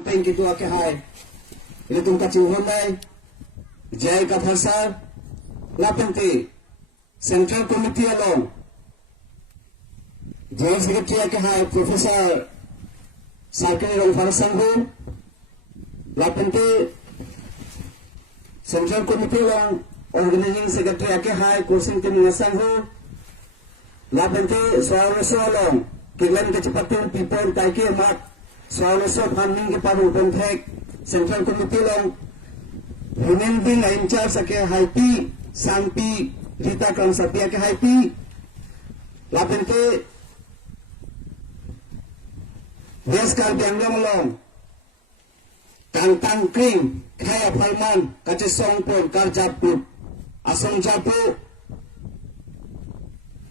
Thank you to Ake Hai. Ini tungkat ciuman day. Jai Kathasar. Lapenti. Central Committee along. Jai Secretary Ake Hai. Professor Sarkani Rangfar Sanghu. Lapenti. Central Committee along. Organizing Secretary Ake Hai. Kursing Tim Sanghu. Lapenti. Soal along. Kailan kecepatan people taiki mat. Soal funding ke paru kontrek Central Committee long human being in charge ke Haiti Sampi Rita Kamsapia ke Haiti lapen ke des kar bianglong long tang kring kaya palman kace song pon kar japu asong japu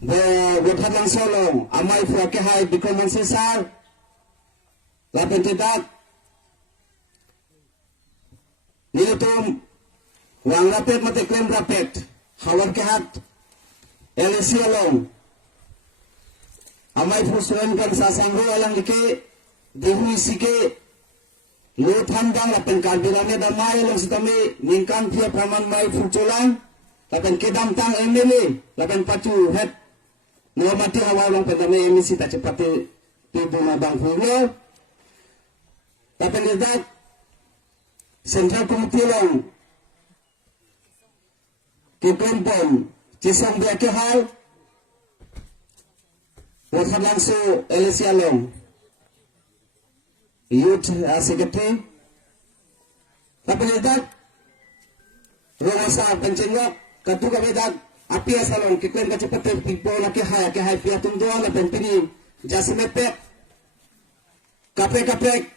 bo thadang solong amai fu ke hai bikoman sesar lapen tidak nilitum wang rapet mate klaim rapet hawar kehat LC along amai fusuan kan sasanggo alang like dehu isike lothan dang lapen kalbirane damai along sitame ningkan thia praman mai fucolang lapen kedam tang MLA lapen pacu het no mati hawalong pedame emisi ta cepate tibu na bang fulo. Tapi lihat Central Committee long Kipempon Cisong Biake Hal Wakan langsung Elisia long Youth Secretary. Tapi lihat Rumasa Pencengok Katuka Bedak Api Asalong Kipen Kacepat Pipo Laki Hai Pia Tunduan Lapen Pini Jasimepet Kapek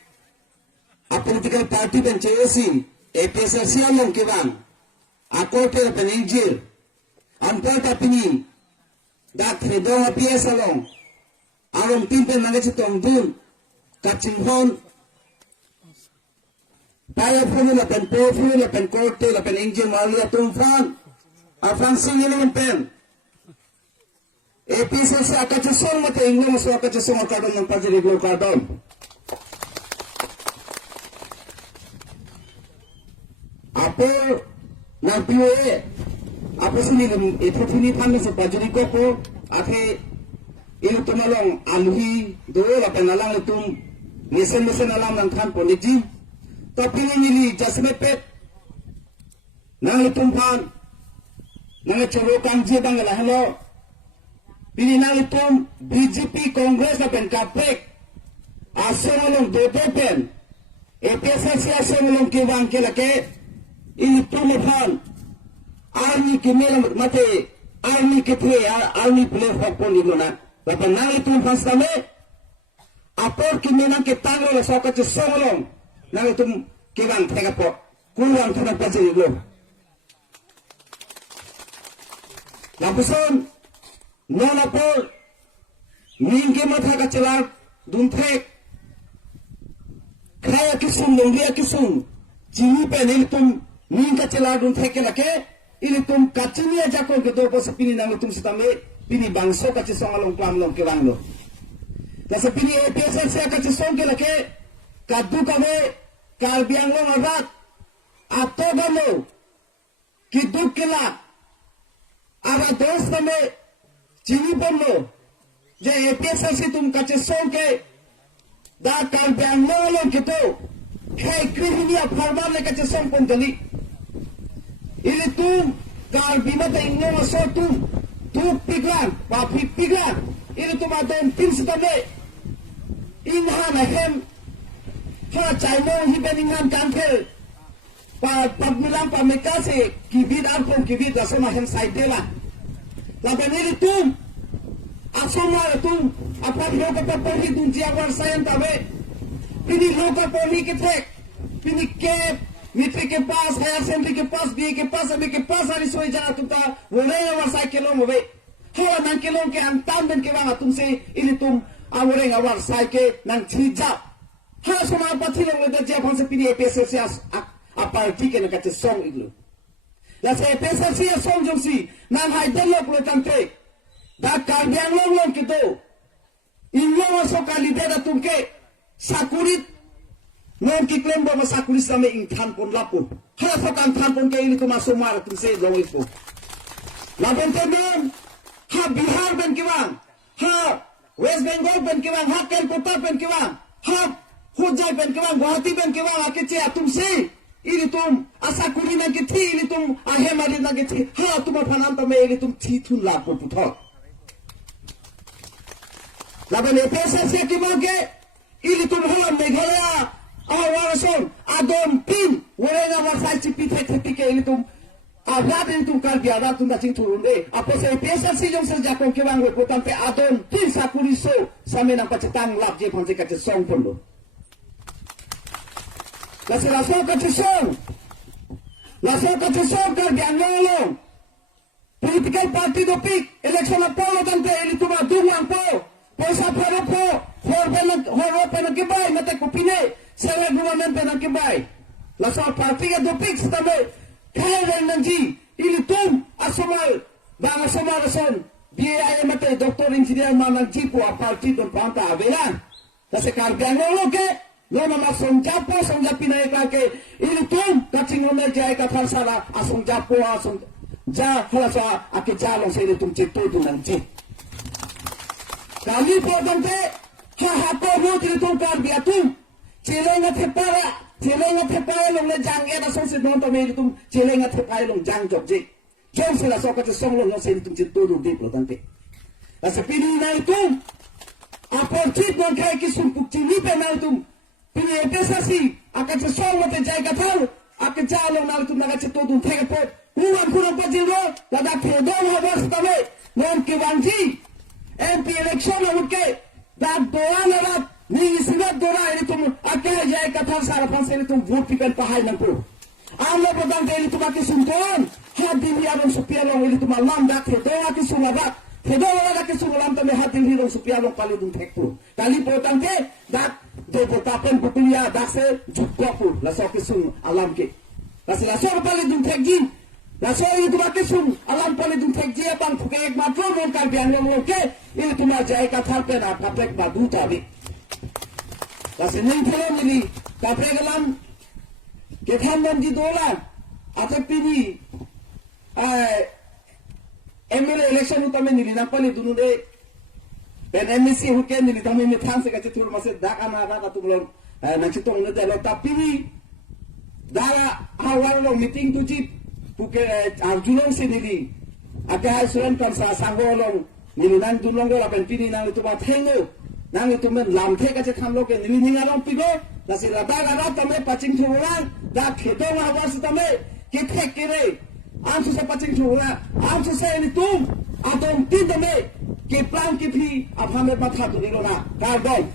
a political party dan COC APSRC along kiban akote pen injil ampal tapini dak hedong APS along along timpen manage tong dun kachinghon tayo formula pen profile pen korte pen injil malia tumfan afan singilong pen APSRC akachusong mate inglo so akachusong akadon ng pajiriglo kadon apa nampioe apa sini itu sini tanda sepajuri kopo akhe ilu tumalong alhi dua lapan alang itu mesen alang nang kan polisi tapi ini jasmepet nang itu pan nang corokan je bang lah hello ini nang itu BJP Kongres lapan kapek asalong dodopen EPSRC asalong kiwang kelake ini tumepan army kimela mate army ketre army player hopon igona lapan nang itu pastame apor kimena ke tanglo la soka che solong nang itu kiban tega po kulang thana paje iglo lapuson nona por ninge matha ka chala dunthek khaya kisum nonglia kisum jini pe niltum Ninka celadun theke lake ini tum kacinia jakon ke do pos pini nang tum sitame pini bangso kaci songalong plam long ke wanglo tasa pini EPSRC kaci song ke lake kadu kame kalbiang long abat ato gamo kiduk kela ara dos kame chini pomlo je EPSRC tum kaci song ke da kalbiang long kito hey krihinia farman le kaci song pon jali ini tu kal bima ta ingno maso tu piglan pa piglan ini tu madon tin sitabe inhan ahem ha chaino hi beningan kantel pa pagmilang pa mekase kibid arpon kibid asoma hem saidela laban ini tu asoma tu apa loka pa poli tu jiawar sayan tabe pini loka poli ketek pini ke मित्र के पास higher secondary के पास बीए के पास अभी के पास आने सोई जा तुमका वो नए वर्षा के लोग होवे हो नंग के लोग के अंताम दिन के वाला तुमसे इन्हें तुम आवरे वर्षा के नंग छीजा हाँ सुना पथी लोग ने दर्जे अपन से पीने EPSRC पार्टी के नकाचे सॉन्ग इगलो लसे EPSRC सॉन्ग जोंसी नंग हाइडल लोग लो तंते दा कार्डियन लोग के तो इन लोगों से का लीडर तुमके साकुरित non ki claim bo masa kulis tame ing than pon lapu hala fakan than pon ke ini tuma somar tum se jong ipo laben temen ha Bihar ben kiwang ha West Bengal ben kiwang ha Kolkata ben kiwang ha Hujai ben kiwang Guwahati ben kiwang akiche atum se ini tum asa kuri na ki thi ini tum ahe mari na ki thi ha tuma phanan tame ini tum thi thun lapu puthok laben epesa se ki moge ini tum holam Meghalaya Awarason adon pin werena wasai cipi tepike ini tum abad ini tum kal biada tum dacing turunde apa se pesa si jong se jakon ke bang ko tampe adon pin sakuri so same na pacetang lap je phanje ka song pondo la se la so ka song kal biangolo political party do pik election apolo tampe ini tum adung po pesa po hor pen ke bai mate kupine Saya government penang kembali. Lasal parti ka dopik sa tabi. Kaya rin nanji. Ilitum asomal. Bang asomal ason. BIA mate doktor engineer manang jipo a parti don panta abelan. Kasi kargan lo ke. Lo nama songjapo songjapi na ikake. Ilitum kacing ona jay katalsara asongjapo asong ja halasa akijalong sa ilitum cito don nang jip. Kali po dante. Hahapo mo ilitum karbiatum. Cilenga thepara long le jang ya song se don to me tum cilenga thepara long jang job je jom se la so ka song long se tum chit to do de pro tante la se pini na tum apor chit non kai ki sum puk chini pe na tum pini epesa si aka che song mo te jai ka thal aka cha long na tum na ka chit to dum thega po huan kuno pa jiro la da phe don ha bas tame non ki wanji MP election ho ke da doan la ni sibat dora ini tum akhirnya jaya kata sarapan ini tum vote pikan pahai nangku Allah pedang ini tum aki suntuan hati liarong supialong ini tum alam dak doa ki sumabat doa ki sumalam tame hati liarong supialong kali dum tekpu kali potang ke dak de potapen pupilia dak se jukopu la so ki sum alam ke la so kali dum tekjin la so itu aki sum alam kali dum tekji bang puke ek matro mon kal biang lo ke ini tum jaya kata pe na kapek badu tabi Kasi nang tolong ini, kapre kalam, kita manji dolan, atau pini, MLA election utama nili napali dulu deh, dan MSC huken nili kami mitang sekarang tur masih dak anak atau belum, nanti tong nanti lo tapi ni, dah awal lo meeting tu cip, bukan arjulong sendiri, ada hasilnya kan sanggolong, nili nang dulong lo lapen pini nang itu buat hengo. Nang itu men lam the ka che tham lo ke ni ngalong pigo la si rata tame paching thuran da khedong awas tame ke thek ke re am su se paching thura am su se ni tum atom tin tame ke plan ke phi ab hame patha tu ni lo na ka dol